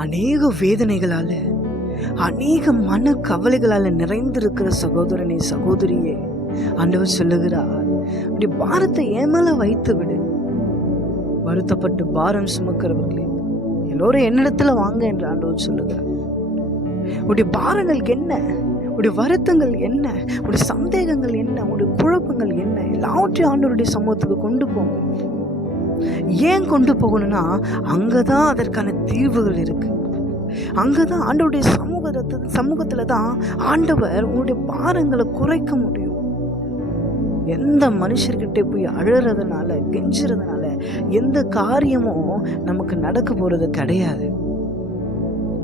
அநேக வேதனைகளால் அநேக மன கவலைகளால் நிறைந்திருக்கிற சகோதரனை சகோதரியே ஆண்டவர் சொல்லுகிறார் அப்படி பாரத்தை ஏமல வைத்து விடு. வருத்தப்பட்டு பாரம் சுமக்கிறவர்களே எல்லோரும் என்னிடத்துல வாங்க என்று ஆண்டவர் சொல்லுகிறார். உடைய பாரங்கள் என்ன? உடைய வருத்தங்கள் என்ன? உடைய சந்தேகங்கள் என்ன? உடைய குழப்பங்கள் என்ன? எல்லாவற்றையும் ஆண்டவருடைய சமூகத்துக்கு கொண்டு போங்க. ஏன் கொண்டு போகணும்னா அங்கதான் அதற்கான தீர்வுகள் இருக்குது அங்கே தான் ஆண்டவருடைய சமூகத்தை சமூகத்தில் தான் ஆண்டவர் உங்களுடைய பாரங்களை குறைக்க முடியும். எந்த மனுஷர்கிட்ட போய் அழறதுனால கெஞ்சுறதுனால எந்த காரியமும் நமக்கு நடக்க போகிறது கிடையாது.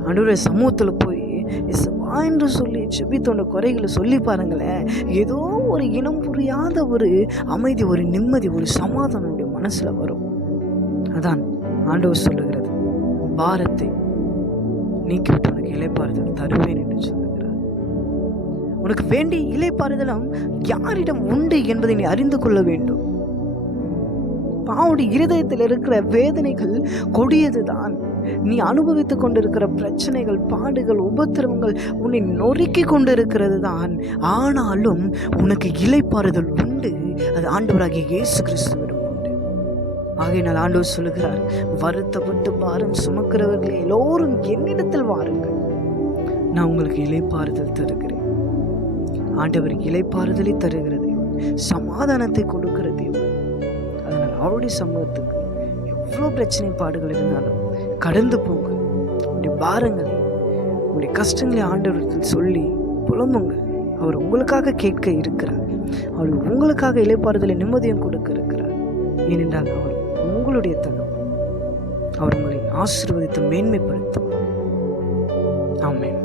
ஆண்டவருடைய சமூகத்தில் போய் இசவா என்று சொல்லி செபித்தோட குறைகளை சொல்லி பாருங்களேன். ஏதோ ஒரு இனம் புரியாத ஒரு அமைதி ஒரு நிம்மதி ஒரு சமாதானம் மனசில் வரும். அதான் ஆண்டவர் சொல்லுகிறது. பாரத்தை நீக்கிவிட்டு உனக்கு இலைப்பாறுதல் தருவேன் என்று சொல்லுகிறார். உனக்கு வேண்டிய இலைப்பாறுதலும் யாரிடம் உண்டு என்பதை நீ அறிந்து கொள்ள வேண்டும். பாவுடைய இருதயத்தில் இருக்கிற வேதனைகள் கொடியதுதான். நீ அனுபவித்துக் கொண்டிருக்கிற பிரச்சனைகள் பாடுகள் உபத்திரவங்கள் உன்னை நொறுக்கி கொண்டிருக்கிறது தான் ஆனாலும் உனக்கு இலைப்பாறுதல் உண்டு. அது ஆண்டவராகிய இயேசு கிறிஸ்துவிடம். ஆகையினால் ஆண்டவர் சொல்லுகிறார் வருத்தப்பட்டு பாரம் சுமக்கிறவர்களே எல்லோரும் என்னிடத்தில் வாருங்கள். நான் உங்களுக்கு இலைப்பாறுதல் தருகிறேன். ஆண்டவர் இலைப்பாறுதலை தருகிறது சமாதானத்தை கொடுக்கிற தேவன். அதனால் அவருடைய சமூகத்துக்கு எவ்வளோ பிரச்சனை பாடுகள் இருந்தாலும் கடந்து போங்க உங்களுடைய பாரங்களை உங்களுடைய கஷ்டங்களை ஆண்டவரத்தில் சொல்லி புலம்புங்க அவர் உங்களுக்காக கேட்க இருக்கிறார். அவர் உங்களுக்காக இலைப்பாறுதலை நிம்மதியும் கொடுக்க இருக்கிறார். ஏனென்றால் அவர் உங்களுடைய தகவல் அவர் உங்களை ஆசீர்வதித்து மேன்மைப்படுத்தும் ஆமேன்.